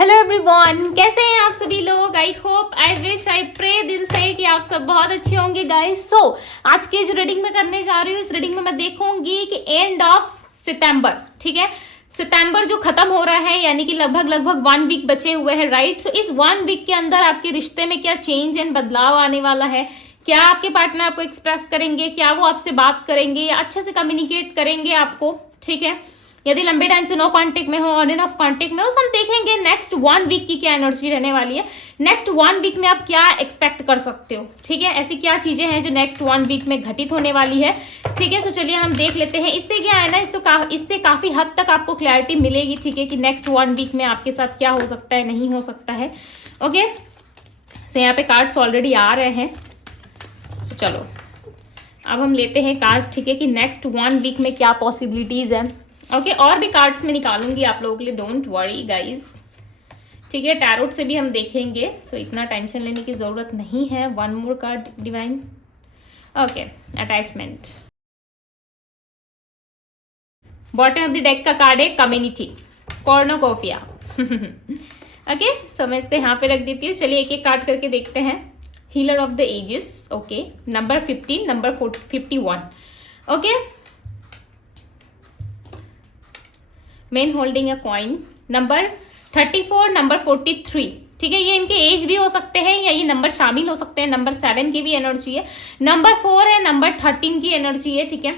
Hello everyone, कैसे हैं आप सभी लोग। I hope, I wish, I pray दिल से कि आप सब बहुत अच्छे होंगे गाइस। सो आज की जो रीडिंग मैं करने जा रही हूँ, इस रीडिंग में मैं देखूंगी कि एंड ऑफ सितंबर, ठीक है, सितंबर जो खत्म हो रहा है, यानी कि लगभग 1 वीक बचे हुए हैं, राइट। सो इस 1 वीक के अंदर आपके रिश्ते में क्या चेंज एंड बदलाव आने वाला है, क्या आपके पार्टनर आपको एक्सप्रेस करेंगे, क्या वो आपसे बात करेंगे या अच्छे से कम्युनिकेट करेंगे आपको, ठीक है। यदि लंबे टाइम से नो कांटेक्ट में हो, ऑन एंड ऑफ कांटेक्ट में हो, हम देखेंगे नेक्स्ट 1 वीक की क्या एनर्जी रहने वाली है। नेक्स्ट 1 वीक में आप क्या एक्सपेक्ट कर सकते हो, ठीक है। ऐसी क्या चीजें हैं जो नेक्स्ट 1 वीक में घटित होने वाली है, ठीक है। सो चलिए हम देख लेते हैं। इससे क्या है ना, इससे काफी हद तक आपको क्लैरिटी मिलेगी, ठीक है, कि नेक्स्ट 1 वीक में आपके साथ क्या हो सकता है, नहीं हो सकता है। ओके, सो यहाँ पे कार्ड्स ऑलरेडी आ रहे हैं। सो चलो अब हम लेते हैं कार्ड्स, ठीक है, कि नेक्स्ट 1 वीक में क्या पॉसिबिलिटीज है। ओके, और भी कार्ड्स में निकालूंगी आप लोगों के लिए, डोंट वरी गाइज, ठीक है। टैरोट से भी हम देखेंगे, सो इतना टेंशन लेने की जरूरत नहीं है। 1 more card divine. Okay, attachment. Bottom of the deck का कार्ड है कम्युनिटी, कॉर्नोकोफिया। ओके, सो मैं इसको यहाँ पे रख देती हूँ। चलिए एक एक कार्ड करके देखते हैं। Healer of the ages, okay, number 15, number 51। Okay, man holding a coin, number 34, number 43, ठीक है। ये इनके एज भी हो सकते हैं या ये नंबर शामिल हो सकते हैं। नंबर 7 की भी एनर्जी है, नंबर 4 है, नंबर 13 की एनर्जी है, ठीक है।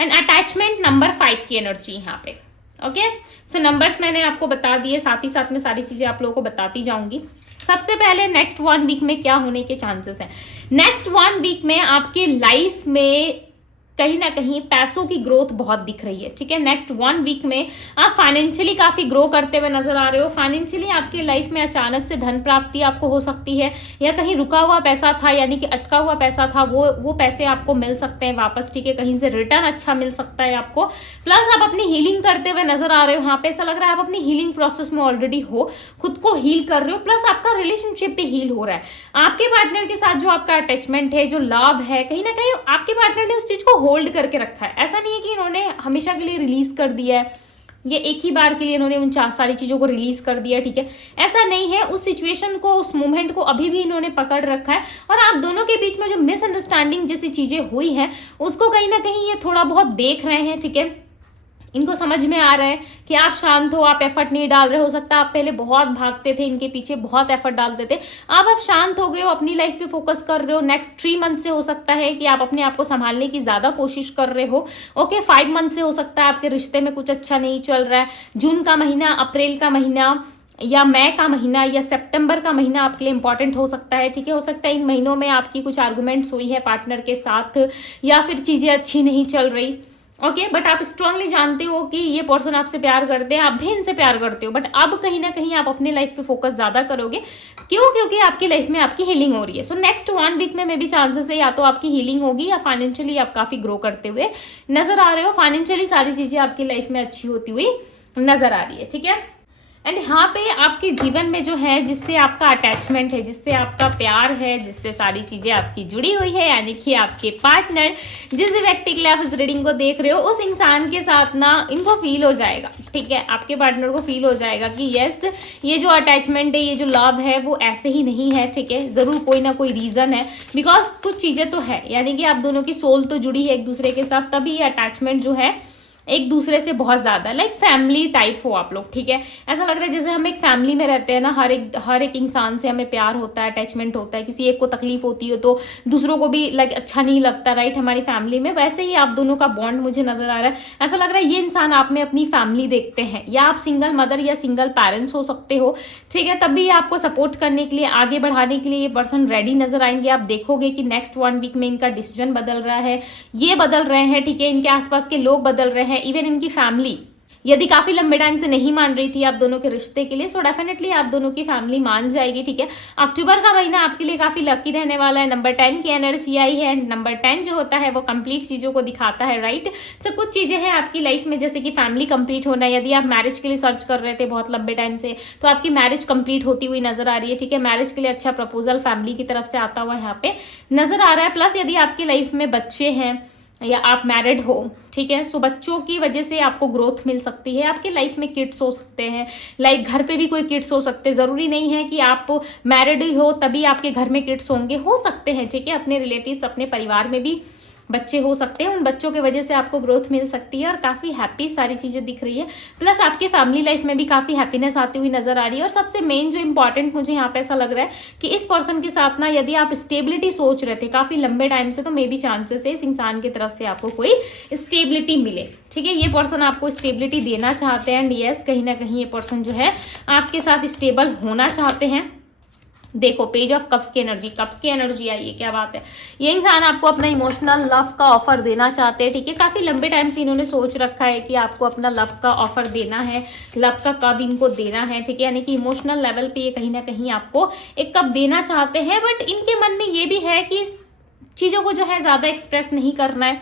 एंड अटैचमेंट नंबर 5 की एनर्जी यहाँ पे। ओके, सो नंबर्स मैंने आपको बता दिए, साथ ही साथ में सारी चीजें आप लोगों को बताती जाऊंगी। सबसे पहले नेक्स्ट 1 वीक में क्या होने के चांसेस हैं। नेक्स्ट 1 वीक में आपके लाइफ में कहीं ना कहीं पैसों की ग्रोथ बहुत दिख रही है, ठीक है। नेक्स्ट 1 वीक में आप फाइनेंशियली काफी ग्रो करते हुए नजर आ रहे हो। फाइनेंशियली आपके लाइफ में अचानक से धन प्राप्ति आपको हो सकती है, या कहीं रुका हुआ पैसा था, यानी कि अटका हुआ पैसा था, वो पैसे आपको मिल सकते हैं वापस, ठीक है। कहीं से रिटर्न अच्छा मिल सकता है आपको। प्लस आप अपनी हीलिंग करते हुए नजर आ रहे हो। यहाँ पे ऐसा लग रहा है आप अपनी हीलिंग प्रोसेस में ऑलरेडी हो, खुद को हील कर रहे हो, प्लस आपका रिलेशनशिप भी हील हो रहा है। आपके पार्टनर के साथ जो आपका अटैचमेंट है, जो लव है, कहीं ना कहीं आपके पार्टनर ने उस चीज को होल्ड करके रखा है। ऐसा नहीं है कि इन्होंने हमेशा के लिए रिलीज कर दिया है, ये एक ही बार के लिए इन्होंने उन सारी चीजों को रिलीज कर दिया, ठीक है। ऐसा नहीं है, उस सिचुएशन को, उस मोमेंट को अभी भी इन्होंने पकड़ रखा है। और आप दोनों के बीच में जो मिसअंडरस्टैंडिंग जैसी चीजें हुई है, उसको कहीं ना कहीं ये थोड़ा बहुत देख रहे हैं, ठीक है। इनको समझ में आ रहा है कि आप शांत हो, आप एफर्ट नहीं डाल रहे। हो सकता है आप पहले बहुत भागते थे इनके पीछे, बहुत एफर्ट डालते थे, अब आप शांत हो गए हो, अपनी लाइफ पे फोकस कर रहे हो। नेक्स्ट 3 मंथ से हो सकता है कि आप अपने आप को संभालने की ज्यादा कोशिश कर रहे हो। ओके, 5 मंथ से हो सकता है आपके रिश्ते में कुछ अच्छा नहीं चल रहा है। जून का महीना, अप्रैल का महीना, या मई का महीना, या सितंबर का महीना आपके लिए इंपॉर्टेंट हो सकता है, ठीक है। हो सकता है इन महीनों में आपकी कुछ आर्गुमेंट्स हुई है पार्टनर के साथ, या फिर चीजें अच्छी नहीं चल रही। ओके, बट आप स्ट्रांगली जानते हो कि ये पर्सन आपसे प्यार करते हैं, आप भी इनसे प्यार करते हो, बट अब कहीं ना कहीं आप अपने लाइफ पे फोकस ज्यादा करोगे। क्यों? क्योंकि आपकी लाइफ में आपकी हीलिंग हो रही है। सो नेक्स्ट 1 वीक में भी चांसेस है या तो आपकी हीलिंग होगी, या फाइनेंशियली आप काफी ग्रो करते हुए नजर आ रहे हो। फाइनेंशियली सारी चीजें आपकी लाइफ में अच्छी होती हुई नजर आ रही है, ठीक है। एंड यहाँ पे आपके जीवन में जो है, जिससे आपका अटैचमेंट है, जिससे आपका प्यार है, जिससे सारी चीजें आपकी जुड़ी हुई है, यानी कि आपके पार्टनर, जिस व्यक्ति के लिए आप इस रीडिंग को देख रहे हो, उस इंसान के साथ ना इनको फील हो जाएगा, ठीक है। आपके पार्टनर को फील हो जाएगा कि यस, ये जो अटैचमेंट है, ये जो लव है, वो ऐसे ही नहीं है, ठीक है। जरूर कोई ना कोई रीजन है, बिकॉज कुछ चीजें तो है, यानी कि आप दोनों की सोल तो जुड़ी है एक दूसरे के साथ, तभी ये अटैचमेंट जो है एक दूसरे से बहुत ज्यादा लाइक फैमिली टाइप हो आप लोग, ठीक है। ऐसा लग रहा है जैसे हम एक फैमिली में रहते हैं ना, हर एक इंसान से हमें प्यार होता है, अटैचमेंट होता है। किसी एक को तकलीफ होती है तो दूसरों को भी लाइक अच्छा नहीं लगता, राइट, हमारी फैमिली में। वैसे ही आप दोनों का बॉन्ड मुझे नजर आ रहा है। ऐसा लग रहा है ये इंसान आप में अपनी फैमिली देखते हैं, या आप सिंगल मदर या सिंगल पेरेंट्स हो सकते हो, ठीक है। तब भी आपको सपोर्ट करने के लिए, आगे बढ़ाने के लिए ये पर्सन रेडी नजर आएंगे। आप देखोगे कि नेक्स्ट 1 वीक में इनका डिसीजन बदल रहा है, ये बदल रहे हैं, ठीक है। इनके आसपास के लोग बदल रहे हैं, इवन इनकी फैमिली यदि काफी लंबे टाइम से नहीं मान रही थी आप दोनों के रिश्ते के लिए, सो डेफिनेटली आप दोनों की फैमिली मान जाएगी, ठीक है। अक्टूबर का महीना आपके लिए काफी लकी रहने वाला है। नंबर 10 की एनर्जी आई है। नंबर 10 जो होता है वो कंप्लीट चीजों को दिखाता है, राइट। सो कुछ चीजें हैं आपकी लाइफ में, जैसे कि फैमिली कंप्लीट होना। यदि आप मैरिज के लिए सर्च कर रहे थे बहुत लंबे टाइम से, तो आपकी मैरिज कंप्लीट होती हुई नजर आ रही है, ठीक है। मैरिज के लिए अच्छा प्रपोजल फैमिली की तरफ से आता हुआ यहाँ पे नजर आ रहा है। प्लस यदि आपकी लाइफ में बच्चे हैं, या आप मैरिड हो, ठीक है। सो बच्चों की वजह से आपको ग्रोथ मिल सकती है, आपके लाइफ में किड्स हो सकते हैं, लाइक घर पे भी कोई किड्स हो सकते हैं, ज़रूरी नहीं है कि आप मैरिड ही हो तभी आपके घर में किड्स होंगे, हो सकते हैं, ठीक है। अपने रिलेटिव्स, अपने परिवार में भी बच्चे हो सकते हैं, उन बच्चों की वजह से आपको ग्रोथ मिल सकती है और काफ़ी हैप्पी सारी चीज़ें दिख रही है। प्लस आपके फैमिली लाइफ में भी काफ़ी हैप्पीनेस आती हुई नजर आ रही है। और सबसे मेन जो इंपॉर्टेंट मुझे यहाँ पे ऐसा लग रहा है कि इस पर्सन के साथ ना यदि आप स्टेबिलिटी सोच रहे थे काफ़ी लंबे टाइम से, तो मे बी चांसेस है इस इंसान की तरफ से आपको कोई स्टेबिलिटी मिले, ठीक है। ये पर्सन आपको स्टेबिलिटी देना चाहते हैं एंड यस, कहीं ना कहीं ये पर्सन जो है आपके साथ स्टेबल होना चाहते हैं। देखो पेज ऑफ कप्स की एनर्जी, कप्स की एनर्जी आई है, क्या बात है। ये इंसान आपको अपना इमोशनल लव का ऑफर देना चाहते हैं, ठीक है। काफी लंबे टाइम से इन्होंने सोच रखा है कि आपको अपना लव का ऑफर देना है, लव का कब इनको देना है, ठीक है। यानी कि इमोशनल लेवल पे ये कहीं ना कहीं आपको एक कप देना चाहते हैं, बट इनके मन में ये भी है कि इस चीजों को जो है ज्यादा एक्सप्रेस नहीं करना है,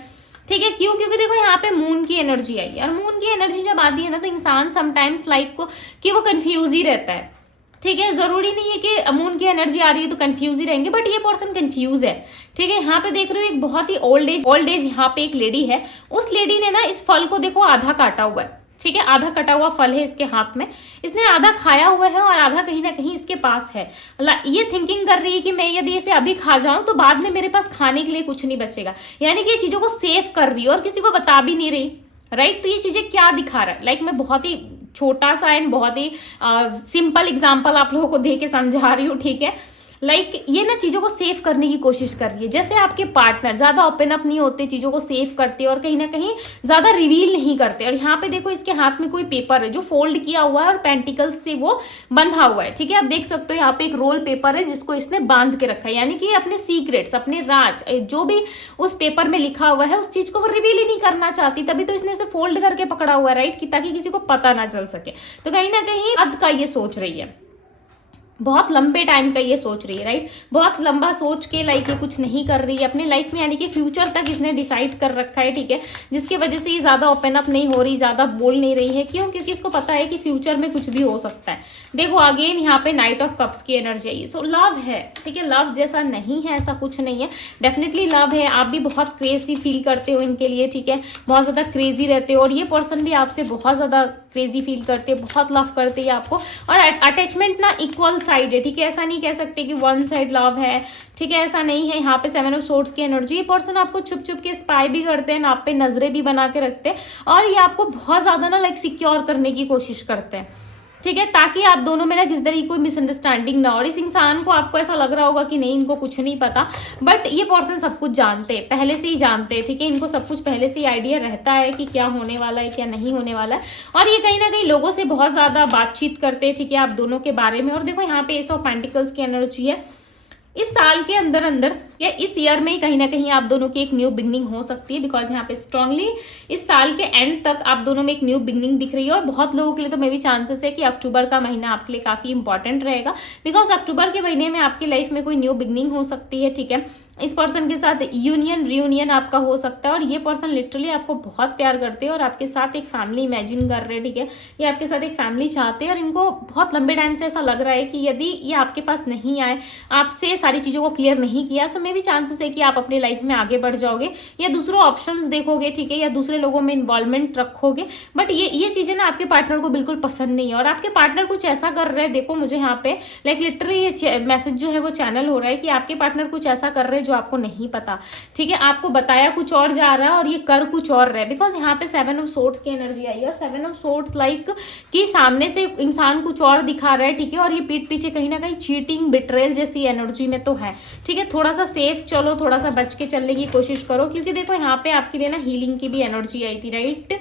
ठीक है। क्यों? क्योंकि देखो यहाँ पे मून की एनर्जी आई है, और मून की एनर्जी जब आती है ना तो इंसान समटाइम्स लाइक को कि वो कंफ्यूज ही रहता है, ठीक है। जरूरी नहीं है कि मून की एनर्जी आ रही है तो कंफ्यूज ही रहेंगे, बट ये पर्सन कंफ्यूज है, ठीक है। यहाँ पे देख रहे हो एक बहुत ही ओल्ड एज यहाँ पे एक लेडी है, उस लेडी ने ना इस फल को देखो आधा काटा हुआ है, ठीक है। आधा कटा हुआ फल है इसके हाथ में, इसने आधा खाया हुआ है और आधा कहीं ना कहीं इसके पास है। ये थिंकिंग कर रही है कि मैं यदि इसे अभी खा जाऊं तो बाद में मेरे पास खाने के लिए कुछ नहीं बचेगा, यानी कि ये चीजों को सेव कर रही है और किसी को बता भी नहीं रही, राइट। तो ये चीजें क्या दिखा रहा है, लाइक मैं बहुत ही छोटा सा एंड बहुत ही सिंपल एग्जाम्पल आप लोगों को दे के समझा रही हूँ, ठीक है। लाइक ये ना चीज़ों को सेव करने की कोशिश कर रही है। जैसे आपके पार्टनर ज़्यादा ओपन अप नहीं होते, चीज़ों को सेव करते और कहीं ना कहीं ज़्यादा रिवील नहीं करते। और यहाँ पे देखो इसके हाथ में कोई पेपर है जो फोल्ड किया हुआ है और पेंटिकल्स से वो बंधा हुआ है, ठीक है। आप देख सकते हो यहाँ पे एक रोल पेपर है जिसको इसने बांध के रखा है, यानी कि अपने सीक्रेट्स, अपने राज जो भी उस पेपर में लिखा हुआ है उस चीज़ को वो रिवील ही नहीं करना चाहती, तभी तो इसने इसे फोल्ड करके पकड़ा हुआ है, राइट, कि ताकि किसी को पता ना चल सके। तो कहीं ना कहीं हद का ये सोच रही है, बहुत लंबे टाइम का ये सोच रही है, राइट। बहुत लंबा सोच के लाइक ये कुछ नहीं कर रही है अपने लाइफ में, यानी कि फ्यूचर तक इसने डिसाइड कर रखा है, ठीक है। जिसकी वजह से ये ज़्यादा ओपन अप नहीं हो रही, ज़्यादा बोल नहीं रही है। क्यों? क्योंकि इसको पता है कि फ्यूचर में कुछ भी हो सकता है। देखो अगेन यहाँ पे नाइट ऑफ कप्स की एनर्जी आई है। सो लव है, ठीक है। लव जैसा नहीं है ऐसा कुछ नहीं है, डेफिनेटली लव है। आप भी बहुत क्रेजी फील करते हो इनके लिए, ठीक है। बहुत ज़्यादा क्रेजी रहते हो और ये पर्सन भी आपसे बहुत ज़्यादा क्रेजी फील करते हैं, बहुत लव करते हैं आपको। और अटैचमेंट ना इक्वल साइड है, ठीक है। ऐसा नहीं कह सकते कि वन साइड लव है, ठीक है, ऐसा नहीं है। यहाँ पे 7 ऑफ सोर्ड्स की एनर्जी, ये पर्सन आपको छुप छुप के स्पाई भी करते हैं, आप पे नजरें भी बना के रखते हैं और ये आपको बहुत ज़्यादा ना लाइक सिक्योर करने की कोशिश करते हैं, ठीक है, ताकि आप दोनों में ना किसी तरह की कोई मिसअंडरस्टैंडिंग ना हो। और इस इंसान को आपको ऐसा लग रहा होगा कि नहीं इनको कुछ नहीं पता, बट ये पर्सन सब कुछ जानते हैं, पहले से ही जानते हैं, ठीक है। इनको सब कुछ पहले से ही आइडिया रहता है कि क्या होने वाला है क्या नहीं होने वाला है। और ये कहीं ना कहीं लोगों से बहुत ज़्यादा बातचीत करते हैं, ठीक है, आप दोनों के बारे में। और देखो यहाँ पे एस ऑफ पेंटिकल्स की एनर्जी है। इस साल के अंदर अंदर या इस ईयर में ही कहीं ना कहीं आप दोनों की एक न्यू बिगनिंग हो सकती है, बिकॉज यहाँ पे स्ट्रांगली इस साल के एंड तक आप दोनों में एक न्यू बिगनिंग दिख रही है। और बहुत लोगों के लिए तो मे भी चांसेस है कि अक्टूबर का महीना आपके लिए काफ़ी इंपॉर्टेंट रहेगा, बिकॉज अक्टूबर के महीने में आपकी लाइफ में कोई न्यू बिगनिंग हो सकती है, ठीक है। इस पर्सन के साथ रियूनियन आपका हो सकता है और ये पर्सन लिटरली आपको बहुत प्यार करते हैं और आपके साथ एक फैमिली इमेजिन कर रहे हैं, ठीक है। ये आपके साथ एक फैमिली चाहते हैं और इनको बहुत लंबे टाइम से ऐसा लग रहा है कि यदि ये आपके पास नहीं आए, आपसे सारी चीज़ों को क्लियर नहीं किया, सो मे भी चांसेस है कि आप अपनी लाइफ में आगे बढ़ जाओगे या दूसरों ऑप्शंस देखोगे, ठीक है, या दूसरे लोगों में इन्वॉल्वमेंट रखोगे। बट ये चीज़ें ना आपके पार्टनर को बिल्कुल पसंद नहीं है और आपके पार्टनर कुछ ऐसा कर रहे हैं, देखो मुझे यहाँ पे लाइक लिटरली ये मैसेज जो है वो चैनल हो रहा है कि आपके पार्टनर कुछ ऐसा कर रहे हैं जो आपको नहीं पता, ठीक है। आपको बताया कुछ और जा रहा है और ये कर कुछ और रहा है, बिकॉज यहाँ पे 7 ऑफ सोर्ड्स की एनर्जी आई है और 7 ऑफ सोर्ड्स लाइक कि सामने से इंसान कुछ और दिखा रहा है, ठीक है, और ये पीठ पीछे कहीं ना कहीं चीटिंग बिट्रेल जैसी एनर्जी में तो है, ठीक है। थोड़ा सा सेफ चलो, थोड़ा सा बच के चलने की कोशिश करो, क्योंकि देखो यहाँ पे आपके लिए ना हीलिंग की भी एनर्जी आई थी, राइट।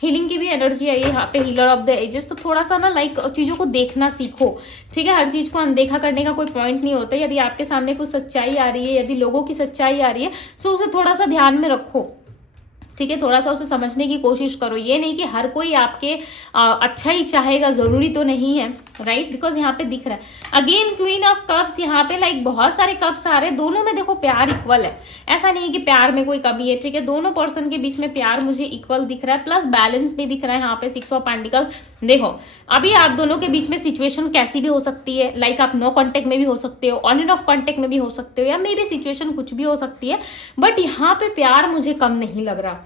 हीलिंग की भी एनर्जी आई है यहाँ पे, हीलर ऑफ द एजेस। तो थोड़ा सा ना लाइक चीज़ों को देखना सीखो, ठीक है। हर चीज़ को अनदेखा करने का कोई पॉइंट नहीं होता। यदि आपके सामने कुछ सच्चाई आ रही है, यदि लोगों की सच्चाई आ रही है, तो उसे थोड़ा सा ध्यान में रखो, ठीक है। थोड़ा सा उसे समझने की कोशिश करो। ये नहीं कि हर कोई आपके अच्छा ही चाहेगा, ज़रूरी तो नहीं है, राइट, बिकॉज यहाँ पे दिख रहा है अगेन क्वीन ऑफ कप्स, यहाँ पे लाइक बहुत सारे कप्स आ रहे हैं, दोनों में देखो प्यार इक्वल है, ऐसा नहीं है कि प्यार में कोई कमी है, ठीक है, दोनों पर्सन के बीच में प्यार मुझे इक्वल दिख रहा है, प्लस बैलेंस भी दिख रहा है यहाँ पे 6 ऑफ पेंटिकल। देखो अभी आप दोनों के बीच में सिचुएशन कैसी भी हो सकती है, लाइक आप नो कांटेक्ट में भी हो सकते हो, ऑन एंड ऑफ कांटेक्ट में भी हो सकते हो, या मे बी सिचुएशन कुछ भी हो सकती है, बट यहाँ पे प्यार मुझे कम नहीं लग रहा,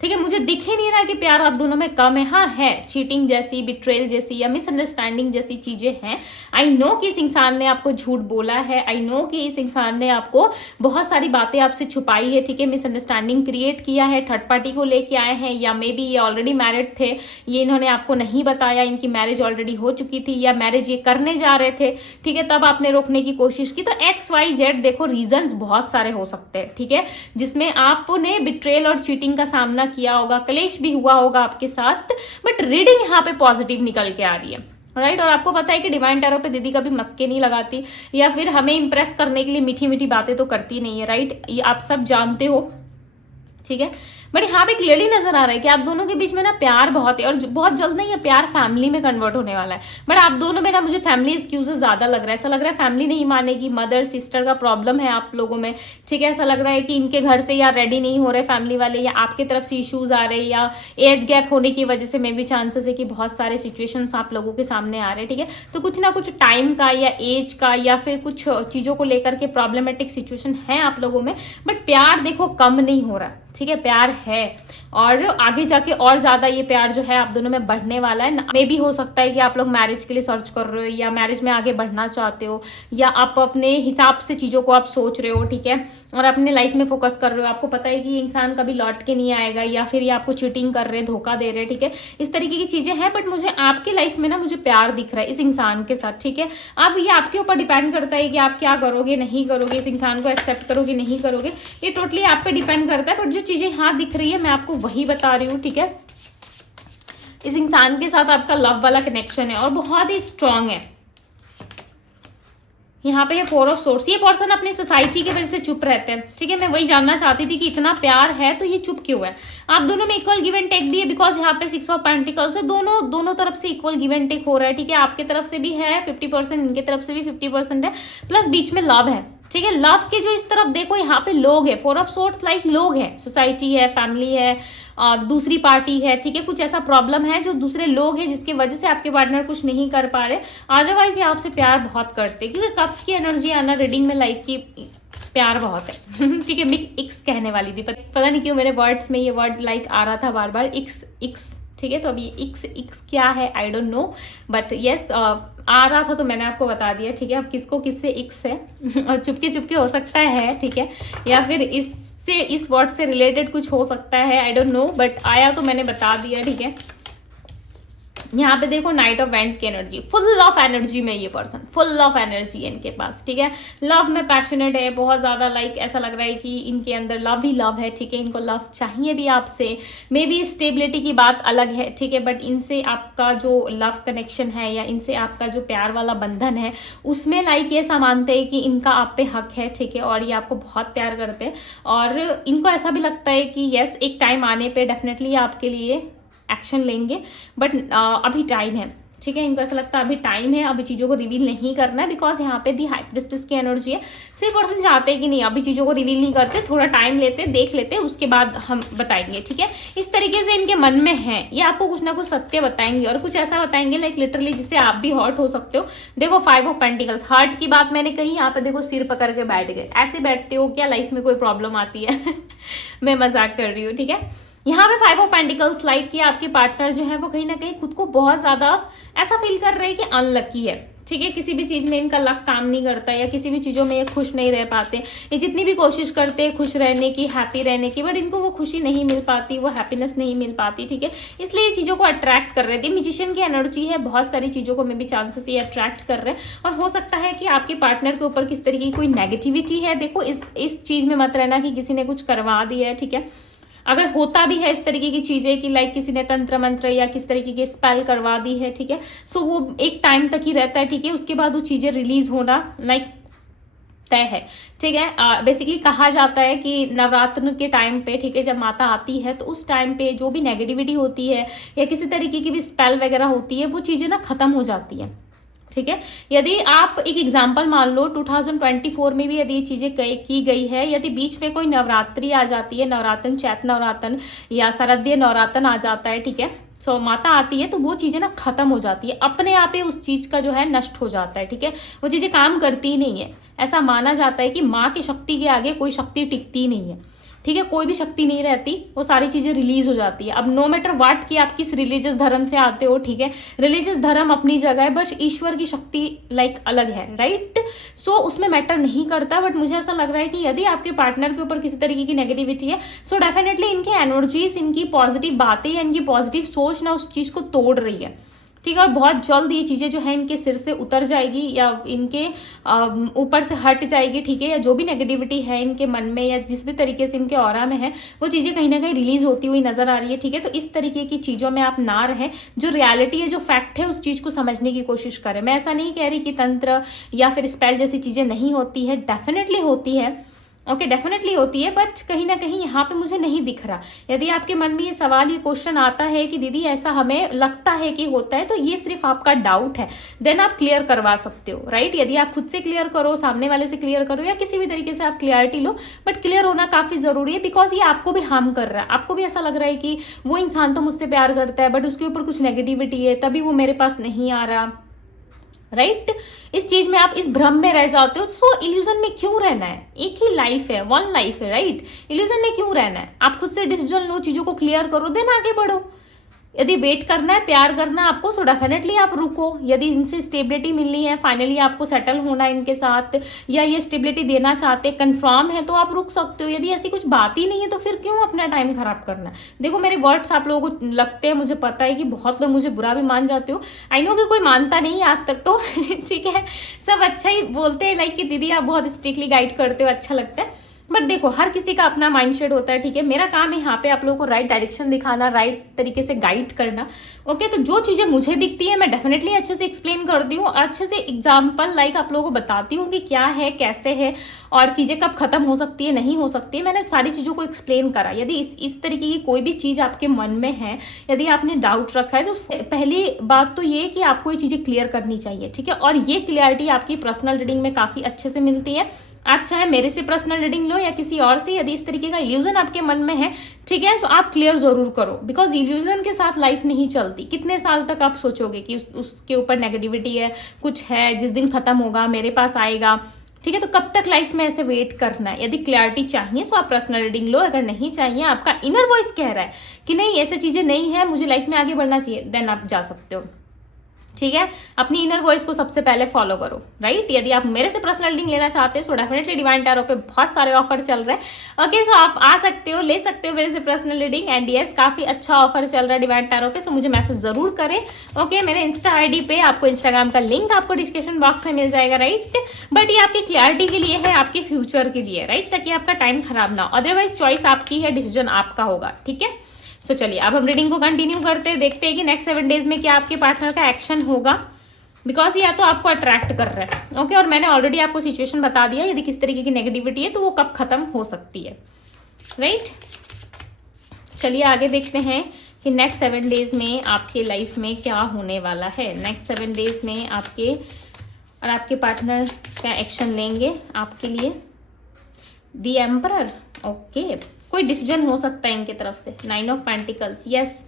ठीक है, मुझे दिख ही नहीं रहा कि प्यार आप दोनों में कम है। हाँ है, चीटिंग जैसी, बिट्रेल जैसी या मिसअंडरस्टैंडिंग जैसी चीजें हैं। आई नो कि इस इंसान ने आपको झूठ बोला है, आई नो कि इस इंसान ने आपको बहुत सारी बातें आपसे छुपाई है, ठीक है, मिसअंडरस्टैंडिंग क्रिएट किया है, थर्ड पार्टी को लेके आए हैं, या मे बी ये ऑलरेडी मैरिड थे, ये इन्होंने आपको नहीं बताया, इनकी मैरिज ऑलरेडी हो चुकी थी, या मैरिज ये करने जा रहे थे, ठीक है, तब आपने रोकने की कोशिश की। तो XYZ देखो रीजंस बहुत सारे हो सकते हैं, ठीक है, जिसमें आपने बिट्रेल और चीटिंग का सामना किया होगा, क्लेश भी हुआ होगा आपके साथ, बट रीडिंग यहाँ पे पॉजिटिव निकल के आ रही है, राइट। और आपको पता है कि डिवाइन टैरो पे दीदी कभी मस्के नहीं लगाती, या फिर हमें इंप्रेस करने के लिए मीठी मीठी बातें तो करती नहीं है, राइट, ये आप सब जानते हो, ठीक है, बट यहाँ पे क्लियरली नजर आ रहा है कि आप दोनों के बीच में ना प्यार बहुत है, और बहुत जल्द ना ये प्यार फैमिली में कन्वर्ट होने वाला है। बट आप दोनों में ना मुझे फैमिली एक्सक्यूजेस ज्यादा लग रहा है, ऐसा लग रहा है फैमिली नहीं मानेगी, मदर सिस्टर का प्रॉब्लम है आप लोगों में, ठीक है, ऐसा लग रहा है कि इनके घर से या रेडी नहीं हो रहे फैमिली वाले, या आपके तरफ से इश्यूज आ रहे हैं, या एज गैप होने की वजह से मे भी चांसेस है कि बहुत सारे सिचुएशंस आप लोगों के सामने आ रहे हैं, ठीक है, तो कुछ ना कुछ टाइम का या एज का या फिर कुछ चीजों को लेकर के प्रॉब्लमेटिक सिचुएशन है आप लोगों में, बट प्यार देखो कम नहीं हो रहा, ठीक है, प्यार है, और आगे जाके और ज्यादा ये प्यार जो है आप दोनों में बढ़ने वाला है। मे भी हो सकता है कि आप लोग मैरिज के लिए सर्च कर रहे हो, या मैरिज में आगे बढ़ना चाहते हो, या आप अपने हिसाब से चीजों को आप सोच रहे हो, ठीक है, और अपने लाइफ में फोकस कर रहे हो, आपको पता है कि ये इंसान कभी लौट के नहीं आएगा, या फिर ये आपको चीटिंग कर रहे हैं, धोखा दे रहे हैं, ठीक है, इस तरीके की चीजें हैं, बट मुझे आपकी लाइफ में ना मुझे प्यार दिख रहा है इस इंसान के साथ, ठीक है। अब ये आपके ऊपर डिपेंड करता है कि आप क्या करोगे, नहीं करोगे, इस इंसान को एक्सेप्ट करोगे, नहीं करोगे, ये टोटली आप पे डिपेंड करता है, बट जो चीजें यहाँ दिख रही है मैं आपको वही बता रही हूँ, ठीक है। इस इंसान के साथ आपका लव वाला कनेक्शन है और बहुत ही स्ट्रांग है। यहाँ पे ये 4 ऑफ सोर्स, ये पर्सन अपनी सोसाइटी की वजह से चुप रहते हैं, ठीक है, मैं वही जानना चाहती थी कि इतना प्यार है तो ये चुप क्यों है। आप दोनों में इक्वल गिव एंड टेक भी है, बिकॉज यहाँ पे 6 ऑफ पेंटिकल्स है, दोनों तरफ से इक्वल गिव एंड टेक हो रहा है, ठीक है, आपके तरफ से भी है 50%, इनके तरफ से भी 50% है, प्लस बीच में लव है, ठीक है। लव के जो इस तरफ देखो यहाँ पे लोग है, 4 ऑफ सोर्ट्स लाइक लोग है, सोसाइटी है, फैमिली है, दूसरी पार्टी है, ठीक है, कुछ ऐसा प्रॉब्लम है जो दूसरे लोग हैं जिसकी वजह से आपके पार्टनर कुछ नहीं कर पा रहे, अदरवाइज ये आपसे प्यार बहुत करते हैं, क्योंकि कप्स की एनर्जी आना रीडिंग में लाइक की प्यार बहुत है ठीक है। मिक इक्स कहने वाली थी, पता नहीं क्यों मेरे वर्ड्स में ये वर्ड लाइक आ रहा था बार बार, इक्स, ठीक है, तो अभी इक्स क्या है I don't know, but yes आ रहा था तो मैंने आपको बता दिया, ठीक है। अब किसको किससे इक्स है और चुपके हो सकता है, ठीक है, या फिर इस वर्ड से रिलेटेड कुछ हो सकता है, आई डोंट नो, बट आया तो मैंने बता दिया, ठीक है। यहाँ पे देखो नाइट ऑफ वैंड्स की एनर्जी, फुल ऑफ एनर्जी में ये पर्सन, फुल ऑफ एनर्जी है इनके पास, ठीक है, लव में पैशनेट है बहुत ज्यादा, लाइक ऐसा लग रहा है कि इनके अंदर लव ही लव है, ठीक है, इनको लव चाहिए भी आपसे, मे बी स्टेबिलिटी की बात अलग है, ठीक है, बट इनसे आपका जो लव कनेक्शन है या इनसे आपका जो प्यार वाला बंधन है उसमें लाइक ये ऐसा मानते हैं कि इनका आप पे हक है, ठीक है, और ये आपको बहुत प्यार करते हैं, और इनको ऐसा भी लगता है कि यस एक टाइम आने पे डेफिनेटली आपके लिए एक्शन लेंगे, बट अभी टाइम है, ठीक है, इनको ऐसा लगता है अभी टाइम है, अभी चीज़ों को रिवील नहीं करना है, बिकॉज यहाँ पे दी हाई प्रिस्टेस की एनर्जी है, सिर्फ पर्सन चाहते हैं कि नहीं अभी चीज़ों को रिवील नहीं करते, थोड़ा टाइम लेते, देख लेते, उसके बाद हम बताएंगे, ठीक है, इस तरीके से इनके मन में है, ये आपको कुछ ना कुछ सत्य बताएंगे, और कुछ ऐसा बताएंगे लाइक लिटरली जिससे आप भी हर्ट हो सकते हो। देखो 5 ऑफ पेंटिकल्स, हर्ट की बात मैंने कही, यहाँ पे देखो सिर पकड़ के बैठ गए, ऐसे बैठते हो क्या लाइफ में कोई प्रॉब्लम आती है मैं मजाक कर रही हूँ, ठीक है। यहाँ पे 5 ऑफ पेंटिकल्स लाइक कि आपके पार्टनर जो है वो कहीं ना कहीं खुद को बहुत ज्यादा ऐसा फील कर रहे हैं कि अनलकी है, ठीक है, किसी भी चीज में इनका लक काम नहीं करता, या किसी भी चीजों में ये खुश नहीं रह पाते, ये जितनी भी कोशिश करते हैं खुश रहने की, हैप्पी रहने की, बट इनको वो खुशी नहीं मिल पाती, वो हैप्पीनेस नहीं मिल पाती, ठीक है, इसलिए ये चीजों को अट्रैक्ट कर रहे थे। म्यूजिशियन की एनर्जी है, बहुत सारी चीजों को में भी चांसेस ये अट्रैक्ट कर रहे हैं, और हो सकता है कि आपके पार्टनर के ऊपर किस तरीके की कोई नेगेटिविटी है। देखो इस चीज में मत रहना कि किसी ने कुछ करवा दिया है, ठीक है, अगर होता भी है इस तरीके की चीजें कि लाइक किसी ने तंत्र मंत्र या किस तरीके की स्पेल करवा दी है, ठीक है, सो वो एक टाइम तक ही रहता है, ठीक है, उसके बाद वो चीजें रिलीज होना लाइक तय है, ठीक है। बेसिकली कहा जाता है कि नवरात्र के टाइम पे, ठीक है, जब माता आती है तो उस टाइम पे जो भी नेगेटिविटी होती है या किसी तरीके की भी स्पेल वगैरह होती है वो चीजें ना खत्म हो जाती है, ठीक है। यदि आप एक एग्जाम्पल मान लो 2024 में भी यदि ये चीजें की गई है, यदि बीच में कोई नवरात्रि आ जाती है, नवरातन, चैत नवरातन या शारदीय नवरातन आ जाता है, ठीक है, सो माता आती है, तो वो चीजें ना खत्म हो जाती है, अपने आप ही उस चीज का जो है नष्ट हो जाता है, ठीक है, वो चीजें काम करती ही नहीं है। ऐसा माना जाता है कि माँ की शक्ति के आगे कोई शक्ति टिकती नहीं है, ठीक है, कोई भी शक्ति नहीं रहती, वो सारी चीजें रिलीज हो जाती है। अब नो मैटर व्हाट कि आप किस रिलीजियस धर्म से आते हो, ठीक है, रिलीजियस धर्म अपनी जगह है, बस ईश्वर की शक्ति लाइक अलग है, राइट। सो उसमें मैटर नहीं करता। बट मुझे ऐसा लग रहा है कि यदि आपके पार्टनर के ऊपर किसी तरीके की नेगेटिविटी है, सो डेफिनेटली इनकी एनर्जीज, इनकी पॉजिटिव बातें या इनकी पॉजिटिव सोच ना उस चीज को तोड़ रही है, ठीक है, और बहुत जल्द ये चीज़ें जो है इनके सिर से उतर जाएगी या इनके ऊपर से हट जाएगी, ठीक है, या जो भी नेगेटिविटी है इनके मन में या जिस भी तरीके से इनके ऑरा में है, वो चीज़ें कहीं ना कहीं रिलीज होती हुई नजर आ रही है, ठीक है। तो इस तरीके की चीज़ों में आप ना रहें, जो रियलिटी है, जो फैक्ट है, उस चीज़ को समझने की कोशिश करें। मैं ऐसा नहीं कह रही कि तंत्र या फिर स्पेल जैसी चीज़ें नहीं होती है, डेफिनेटली होती है, ओके, डेफिनेटली होती है, बट कहीं ना कहीं यहाँ पे मुझे नहीं दिख रहा। यदि आपके मन में ये सवाल, ये क्वेश्चन आता है कि दीदी ऐसा हमें लगता है कि होता है, तो ये सिर्फ आपका डाउट है, देन आप क्लियर करवा सकते हो, राइट। यदि आप खुद से क्लियर करो, सामने वाले से क्लियर करो, या किसी भी तरीके से आप क्लियरिटी लो, बट क्लियर होना काफी जरूरी है, बिकॉज ये आपको भी हार्म कर रहा है। आपको भी ऐसा लग रहा है कि वो इंसान तो मुझसे प्यार करता है, बट उसके ऊपर कुछ नेगेटिविटी है, तभी वो मेरे पास नहीं आ रहा, राइट। इस चीज में आप इस भ्रम में रह जाते हो। सो इल्यूजन में क्यों रहना है, एक ही लाइफ है, वन लाइफ है, राइट। इल्यूजन में क्यों रहना है, आप खुद से डिसीजन लो, चीजों को क्लियर करो, देन आगे बढ़ो। यदि वेट करना है, प्यार करना है आपको, सो डेफिनेटली आप रुको। यदि इनसे स्टेबिलिटी मिलनी है, फाइनली आपको सेटल होना है इनके साथ, या ये स्टेबिलिटी देना चाहते, कंफर्म है, तो आप रुक सकते हो। यदि ऐसी कुछ बात ही नहीं है, तो फिर क्यों अपना टाइम खराब करना है। देखो, मेरे वर्ड्स आप लोगों को लगते हैं, मुझे पता है कि बहुत लोग मुझे बुरा भी मान जाते हो, आई नो कि कोई मानता नहीं आज तक तो ठीक है, सब अच्छा ही बोलते हैं, लाइक कि दीदी आप बहुत स्ट्रिक्टली गाइड करते हो, अच्छा लगता है। बट देखो, हर किसी का अपना माइंडसेट होता है, ठीक है। मेरा काम है यहाँ पे आप लोगों को राइट डायरेक्शन दिखाना, राइट तरीके से गाइड करना, ओके। तो जो चीज़ें मुझे दिखती है, मैं डेफिनेटली अच्छे से एक्सप्लेन करती हूँ, अच्छे से एग्जाम्पल लाइक आप लोगों को बताती हूँ कि क्या है, कैसे है, और चीज़ें कब खत्म हो सकती है, नहीं हो सकती है। मैंने सारी चीज़ों को एक्सप्लेन करा। यदि इस तरीके की कोई भी चीज़ आपके मन में है, यदि आपने डाउट रखा है, तो पहली बात तो ये कि आपको ये चीज़ें क्लियर करनी चाहिए, ठीक है। और ये क्लियरिटी आपकी पर्सनल रीडिंग में काफ़ी अच्छे से मिलती है। आप चाहे मेरे से पर्सनल रीडिंग लो या किसी और से, यदि इस तरीके का इल्यूजन आपके मन में है, ठीक है, तो आप क्लियर जरूर करो, बिकॉज इल्यूजन के साथ लाइफ नहीं चलती। कितने साल तक आप सोचोगे कि उसके ऊपर नेगेटिविटी है, कुछ है, जिस दिन खत्म होगा मेरे पास आएगा, ठीक है। तो कब तक लाइफ में ऐसे वेट करना है। यदि क्लैरिटी चाहिए तो आप पर्सनल रीडिंग लो, अगर नहीं चाहिए, आपका इनर वॉइस कह रहा है कि नहीं ऐसे चीजें नहीं है, मुझे लाइफ में आगे बढ़ना चाहिए, देन आप जा सकते हो, ठीक है। अपनी इनर वॉइस को सबसे पहले फॉलो करो, राइट। यदि आप मेरे से पर्सनल रीडिंग लेना चाहते हो, सो डेफिनेटली डिवाइन टैरो पे बहुत सारे ऑफर चल रहे हैं, ओके। सो आप आ सकते हो, ले सकते हो मेरे से पर्सनल रीडिंग, एंड यस काफी अच्छा ऑफर चल रहा है डिवाइन टैरो पे, सो मुझे मैसेज जरूर करें, ओके। मेरे इंस्टा आईडी पे, आपको इंस्टाग्राम का लिंक आपको डिस्क्रिप्शन बॉक्स में मिल जाएगा, राइट। बट ये आपकी क्लैरिटी के लिए है, आपके फ्यूचर के लिए, राइट, ताकि आपका टाइम खराब ना हो। अदरवाइज चॉइस आपकी है, डिसीजन आपका होगा, ठीक है। सो चलिए अब हम रीडिंग को कंटिन्यू करते हैं, देखते हैं कि नेक्स्ट 7 डेज में क्या आपके पार्टनर का एक्शन होगा, बिकॉज या तो आपको अट्रैक्ट कर रहा है, ओके। और मैंने ऑलरेडी आपको सिचुएशन बता दिया, यदि किस तरीके की नेगेटिविटी है तो वो कब खत्म हो सकती है, राइट। चलिए आगे देखते हैं कि नेक्स्ट 7 डेज में आपके लाइफ में क्या होने वाला है। नेक्स्ट 7 डेज में आपके और आपके पार्टनर का एक्शन लेंगे आपके लिए। The emperor, okay. कोई डिसीजन हो सकता है इनके तरफ से। 9 ऑफ पेंटिकल्स, यस,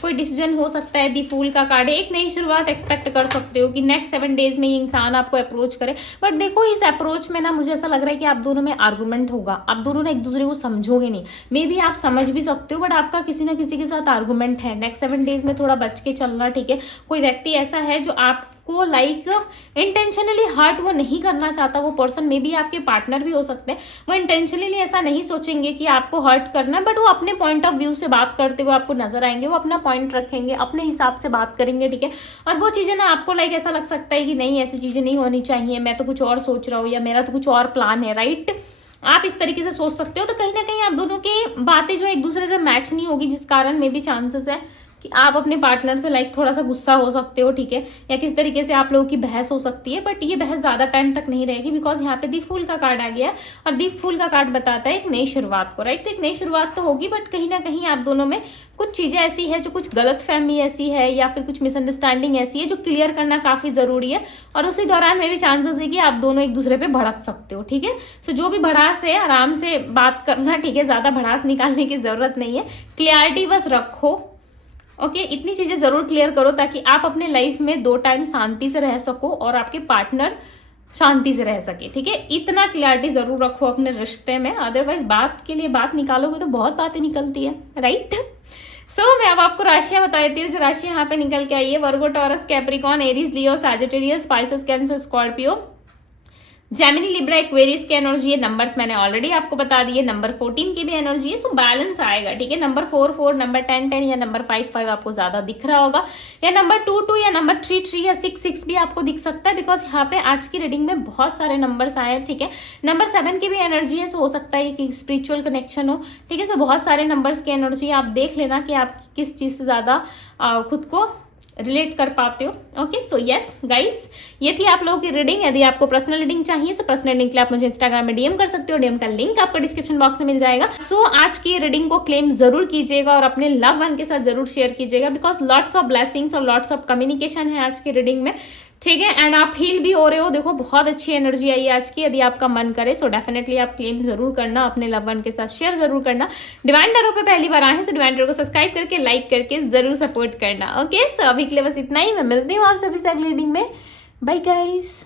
कोई डिसीजन हो सकता है। दी फूल का कार्ड, एक नई शुरुआत एक्सपेक्ट कर सकते हो कि नेक्स्ट 7 डेज में ये इंसान आपको अप्रोच करे। बट देखो, इस अप्रोच में ना मुझे ऐसा लग रहा है कि आप दोनों में आर्गूमेंट होगा, आप दोनों ने एक दूसरे को समझोगे नहीं। मे बी आप समझ भी सकते हो, बट आपका किसी ना किसी के साथ आर्गूमेंट है। नेक्स्ट 7 डेज में थोड़ा बच के चलना, ठीक है। कोई व्यक्ति ऐसा है जो आप को लाइक इंटेंशनली हर्ट वो नहीं करना चाहता। वो पर्सन मे बी आपके पार्टनर भी हो सकते हैं। वो इंटेंशनली ऐसा नहीं सोचेंगे कि आपको हर्ट करना है, बट वो अपने पॉइंट ऑफ व्यू से बात करते हुए आपको नजर आएंगे। वो अपना पॉइंट रखेंगे, अपने हिसाब से बात करेंगे, ठीक है। और वो चीजें ना आपको लाइक ऐसा लग सकता है कि नहीं ऐसी चीजें नहीं होनी चाहिए, मैं तो कुछ और सोच रहा हूँ, या मेरा तो कुछ और प्लान है, राइट। आप इस तरीके से सोच सकते हो। तो कहीं ना कहीं आप दोनों की बातें जो एक दूसरे से मैच नहीं होगी, जिस कारण मे भी चांसेस है कि आप अपने पार्टनर से लाइक थोड़ा सा गुस्सा हो सकते हो, ठीक है, या किस तरीके से आप लोगों की बहस हो सकती है, बट ये बहस ज़्यादा टाइम तक नहीं रहेगी बिकॉज यहाँ पे दी फूल का कार्ड आ गया है और दी फूल का कार्ड बताता है एक नई शुरुआत को, राइट। तो एक नई शुरुआत तो होगी बट कहीं ना कहीं आप दोनों में कुछ चीज़ें ऐसी है जो कुछ गलत फहमी ऐसी है या फिर कुछ मिसअंडरस्टैंडिंग ऐसी है जो क्लियर करना काफ़ी ज़रूरी है और उसी दौरान में भी चांसेस है कि आप दोनों एक दूसरे पे भड़क सकते हो, ठीक है। सो जो भी भड़ास है आराम से बात करना, ठीक है, ज़्यादा भड़ास निकालने की ज़रूरत नहीं है, क्लियरिटी बस रखो, ओके। इतनी चीज़ें ज़रूर क्लियर करो ताकि आप अपने लाइफ में 2 टाइम शांति से रह सको और आपके पार्टनर शांति से रह सके, ठीक है। इतना क्लियरिटी ज़रूर रखो अपने रिश्ते में, अदरवाइज बात के लिए बात निकालोगे तो बहुत बातें निकलती है, राइट। सो मैं अब आपको राशियां बता देती हूँ जो राशि यहाँ पे निकल के आई है। Virgo, Taurus, Capricorn, Aries, Leo, Sagittarius, Pisces, Cancer, Scorpio, Gemini, Libra, Aquarius की एनर्जी है। नंबर्स मैंने ऑलरेडी आपको बता दिए, नंबर 14 की भी एनर्जी है, सो बैलेंस आएगा, ठीक है। नंबर 4 4, नंबर 10 10 या नंबर 5 5 आपको ज्यादा दिख रहा होगा, या नंबर 2 2 या नंबर 3 3 या 6 6 भी आपको दिख सकता है बिकॉज यहाँ पे आज की रीडिंग में बहुत सारे नंबर्स आए हैं, ठीक है। नंबर 7 की भी एनर्जी है, सो हो सकता है कि स्पिरिचुअल कनेक्शन हो, ठीक है। सो बहुत सारे नंबर्स की एनर्जी, आप देख लेना कि आप किस चीज़ से ज़्यादा खुद को रिलेट कर पाते हो, ओके। सो यस गाइस, ये थी आप लोगों की रीडिंग। यदि आपको पर्सनल रीडिंग चाहिए तो पर्सनल रीडिंग के लिए आप मुझे इंस्टाग्राम में डीएम कर सकते हो, डीएम का लिंक आपको डिस्क्रिप्शन बॉक्स में मिल जाएगा। सो आज की रीडिंग को क्लेम जरूर कीजिएगा और अपने लव वन के साथ जरूर शेयर कीजिएगा बिकॉज लॉट्स ऑफ ब्लेसिंग्स और लॉट्स ऑफ कम्युनिकेशन है आज की रीडिंग में, ठीक है। एंड आप हील भी हो रहे हो, देखो बहुत अच्छी एनर्जी आई है आज की। यदि आपका मन करे सो डेफिनेटली आप क्लेम जरूर करना, अपने लव वन के साथ शेयर जरूर करना। डिवाइन टैरो पे पहली बार आए हैं सो डिवाइन टैरो को सब्सक्राइब करके लाइक करके जरूर सपोर्ट करना, ओके। सो अभी के लिए बस इतना ही, मैं मिलती हूँ आप सभी से अगली रीडिंग में। Bye guys.